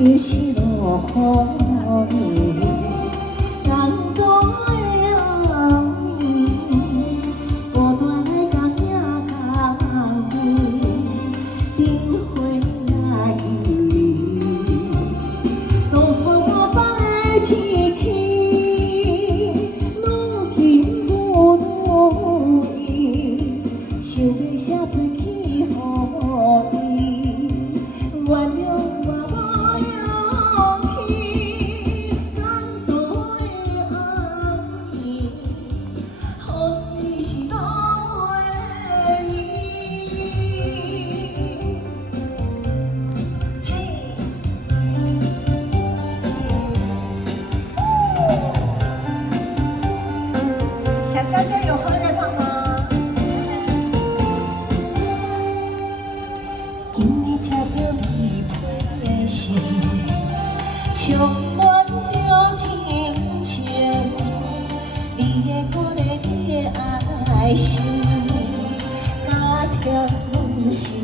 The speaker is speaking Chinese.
又是落雨，人大的红衣，孤单的甲影甲伊，灯火也稀微，当初我放的志气，愈紧愈意，想要写回去予伊，原谅我无勇气，感动的红衣，雨水是落袂离。嘿，小香蕉有喝热汤吗？今日吃到美味的心，充满着亲情。你的鼓励，你的爱心，加添阮心。